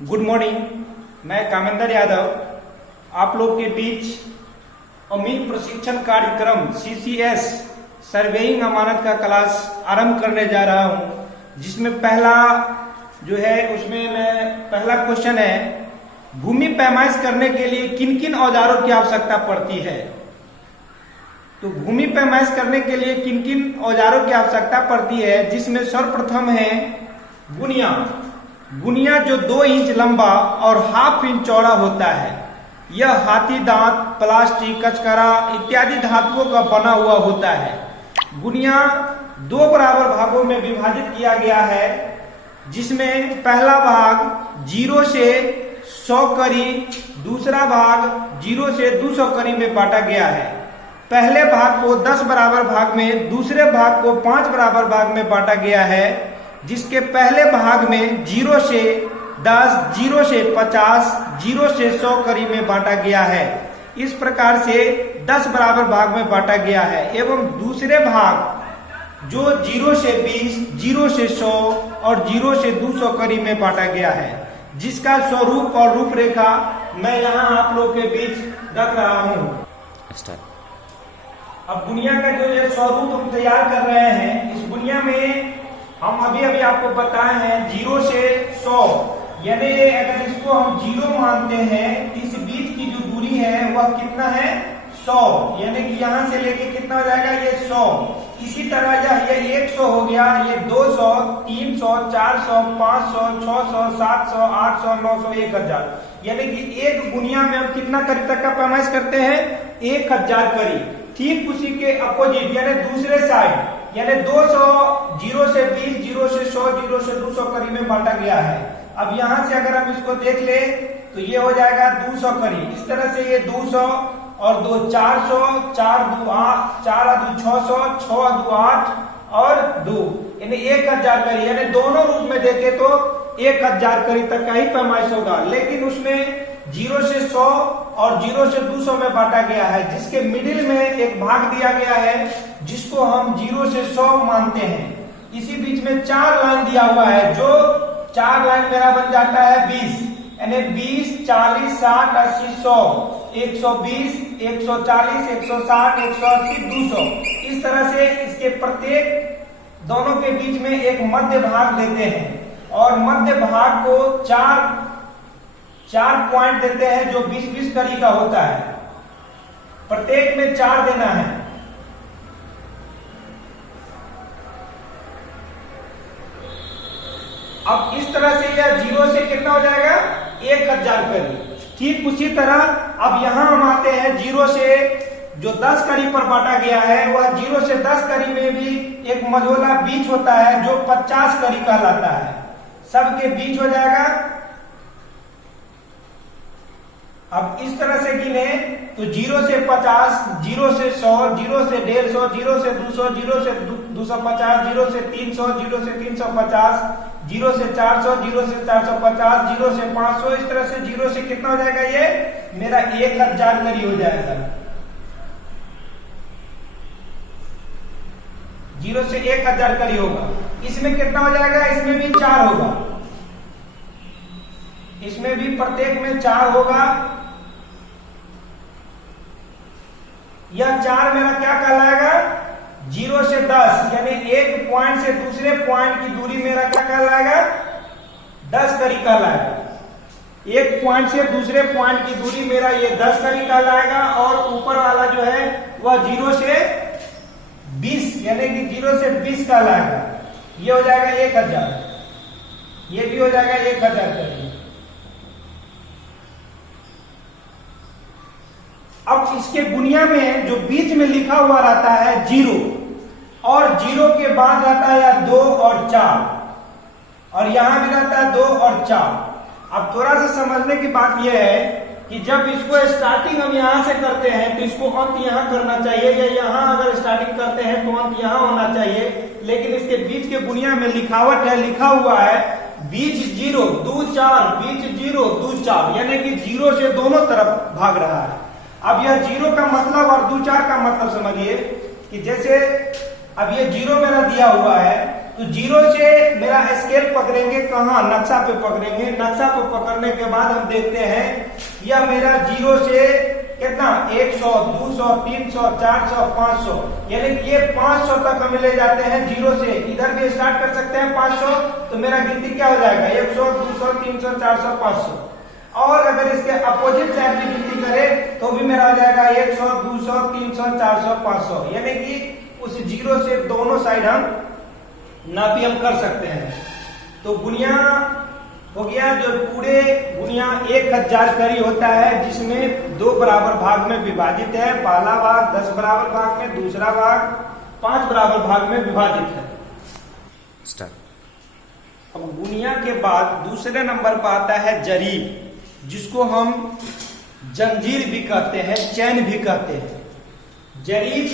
Good morning. मैं कामेंद्र यादव आप लोग के बीच अमीन प्रशिक्षण कार्यक्रम सीसीएस सर्वेइंग अमानत का क्लास आरंभ करने जा रहा हूं, जिसमें पहला जो है उसमें पहला क्वेश्चन है, भूमि पैमाइश करने के लिए किन किन औजारों की आवश्यकता पड़ती है। तो भूमि पैमाइश करने के लिए किन किन औजारों की आवश्यकता पड़ती है, जिसमें सर्वप्रथम है गुनिया। गुनिया जो 2 इंच लंबा और ½ इंच चौड़ा होता है। यह हाथी दांत, प्लास्टिक, कचकरा इत्यादि धातुओं का बना हुआ होता है। गुनिया 2 बराबर भागों में विभाजित किया गया है, जिसमें पहला भाग 0 से 100 कड़ी, दूसरा भाग 0 से 200 कड़ी में बांटा गया है। पहले भाग को 10 बराबर भाग में, दूसरे भाग को 5 बराबर भाग में बांटा गया है, जिसके पहले भाग में 0 से 10, 0 से 50, 0 से 100 कड़ी में बांटा गया है। इस प्रकार से 10 बराबर भाग में बांटा गया है। एवं दूसरे भाग जो 0 से 20, 0 से 100 और 0 से 200 कड़ी में बांटा गया है, जिसका स्वरूप और रूपरेखा मैं यहाँ आप लोग के बीच रख रहा हूँ। अब गुनिया का जो ये स्वरूप हम तैयार कर रहे हैं, इस गुनिया में हम अभी आपको बताए हैं 0 से 100, यानी अगर इसको हम 0 मानते हैं, इस बीच की जो दूरी है वह कितना है 100, यानी कि यहां से लेके कितना हो जाएगा ये 100। इसी तरह ये 100 हो गया, ये 200, 300, 400, 500, 600, 700, 800, 900, 1000, यानी कि एक गुनिया में हम कितना कड़ी तक का पैमाइश करते हैं 1000 कड़ी। ठीक उसी के अपोजिट यानी दूसरे साइड यानी 200, 0 से 20, 0 से 100, 0 से 200 कड़ी में बांटा गया है। अब यहां से अगर हम इसको देख ले तो ये हो जाएगा 200 कड़ी। इस तरह से ये 200 और 2 400, 4 2 8, 4 2 600, 6 2 8 और 2 यानी 1000 कड़ी। यानी दोनों रूप में देखे तो 1000 कड़ी तक का ही पैमाइश होगा, लेकिन उसमें 0 से 100 और 0 से 200 में बांटा गया है, जिसके मिडिल में एक भाग दिया गया है जिसको हम 0 से 100 मानते हैं। इसी बीच में 4 लाइन दिया हुआ है, जो 4 लाइन मेरा बन जाता है 20, यानी 20, 40, 60, 80, 100, 120, 140, 160, 180, 200। इस तरह से इसके प्रत्येक दोनों के बीच में एक मध्य भाग देते हैं और मध्य भाग को 4 पॉइंट देते हैं, जो 20-20 कड़ी का होता है। प्रत्येक में 4 देना है। अब इस तरह से यह 0 से कितना हो जाएगा 1000 कड़ी। ठीक उसी तरह अब यहां हम आते हैं 0 से जो 10 कड़ी पर बांटा गया है, वह 0 से 10 कड़ी में भी एक मझोला बीच होता है जो 50 कड़ी कहलाता है। सबके बीच हो जाएगा। अब इस तरह से गिने तो 0 से 50, 0 से 100, 0 से 150, 0 से 200, 0 से 250, 0 से 300, 0 से 350, 0 से 400, 0 से 450, 0 से 500। इस तरह से 0 से कितना हो जाएगा ये मेरा 1000 कड़ी हो जाएगा। 0 से 1000 कड़ी होगा। इसमें कितना हो जाएगा, इसमें भी 4 होगा, इसमें भी प्रत्येक में 4 होगा। यह 4 मेरा क्या कहलाएगा 0 से 10, यानी एक पॉइंट से दूसरे पॉइंट की दूरी मेरा क्या कहलाएगा 10 कड़ी कहलाएगा। एक पॉइंट से दूसरे पॉइंट की दूरी मेरा ये 10 कड़ी कहलाएगा, और ऊपर वाला जो है वह 0 से 20 यानी कि 0 से 20 कहलाएगा। ये हो जाएगा 1000, ये भी हो जाएगा 1000 कड़ी। अब इसके गुनिया में जो बीच में लिखा हुआ रहता है 0, और 0 के बाद रहता है 2 और 4, और यहां भी रहता है 2 और 4। अब थोड़ा सा समझने की बात यह है कि जब इसको स्टार्टिंग हम यहां से करते हैं तो इसको अंत यहां करना चाहिए, या यहां अगर स्टार्टिंग करते हैं तो अंत यहां होना चाहिए। लेकिन इसके बीच के गुनिया में लिखावट है, लिखा हुआ है बीच 0 2 4, बीच 0 2 4, यानी कि 0 से दोनों तरफ भाग रहा है। अब यह 0 का मतलब और 2 4 का मतलब समझिए कि जैसे अब ये 0 मेरा दिया हुआ है, तो जीरो से मेरा स्केल पकड़ेंगे कहाँ, नक्शा पे पकड़ेंगे। नक्शा पे पकड़ने के बाद हम देखते हैं यह मेरा जीरो से कितना 100, 200, 300, 400, 500, यानी कि ये 500 तक हमें ले जाते हैं जीरो से। इधर भी स्टार्ट कर सकते हैं 500, तो मेरा गिनती क्या हो जाएगा 100, 200, 300, 400, 500। और अगर इसके अपोजिट साइड में गिनती करें तो भी मेरा हो जाएगा 100, 200, 300, 400, 500, यानी कि उस जीरो से दोनों साइड हम नापी हम कर सकते हैं। तो गुनिया हो गया, जो पूरे गुनिया 1000 करी होता है, जिसमें 2 बराबर भाग में विभाजित है। पहला भाग 10 बराबर भाग में, दूसरा भाग 5 बराबर भाग में विभाजित है। अब गुनिया के बाद दूसरे नंबर पर आता है जरीब, जिसको हम जंजीर भी कहते हैं, चैन भी कहते हैं। जरीब